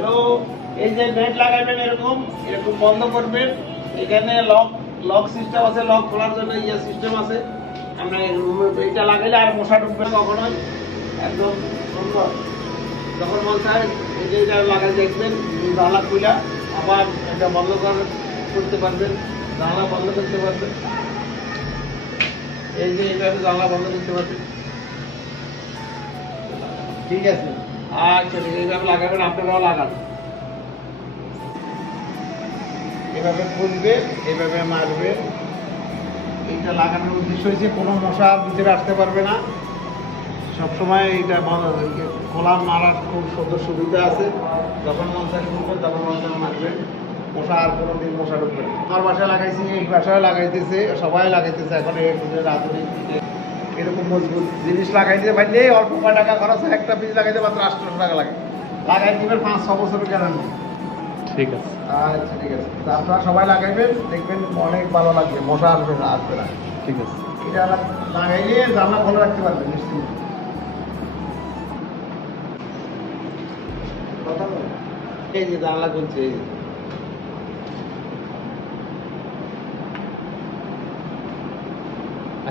Hello, এই যে net লাগাবেন এরকম এরকম বন্ধ করবেন। এখানে লক লক সিস্টেম আছে, লক খোলার জন্য সিস্টেম আছে। আমরা এটা লাগাইলে আর মশা ঢুকবে না কখনোই, একদম সুন্দর। যখন মন চায় এই যে এটা লাগাই দেখবেন, জানলা খুলা আবার এটা বন্ধ করতে পারবেন, জানলা বন্ধ করতে পারবেন। এই যে এইভাবে জানলা বন্ধ করতে পারবেন। ঠিক আছে, আচ্ছা ঠিক আছে, এইভাবে লাগাবেন, আপনারাও লাগান। এভাবে খুলবে, এভাবে মারবে। এইটা লাগানোর উদ্দেশ্য হয়েছে কোনো মশা ভিতরে আসতে পারবে না। সবসময় এইটা খোলা মারার খুব সুন্দর সুবিধা আছে। যখন মন চায় খুলবেন, তখন মন চায় মারবেন। মশা আর কোনো দিন মশা ঢুকবে না। আমার বাসায় লাগাইছি, এই বাসায় লাগাইতেছে, সবাই লাগাইতেছে। এখন আধুনিক এরকম মজবুত জিনিস লাগাইতে পারলে অল্প টাকা খরচ হয়। একটা পিস লাগাইতে মাত্র 800 টাকা লাগে। লাগাই দিবেন 5-6 বছরের গ্যারান্টি। ঠিক আছে। আচ্ছা ঠিক আছে, তা আপনারা সবাই লাগাইবেন, দেখবেন অনেক ভালো লাগবে, মশা আসবে না, আসবে না। ঠিক আছে। এটা লাগাইলে জানলা খোলা রাখতে পারবেন নিশ্চিন্তে। এই যে জানলা খুলছে, এই যে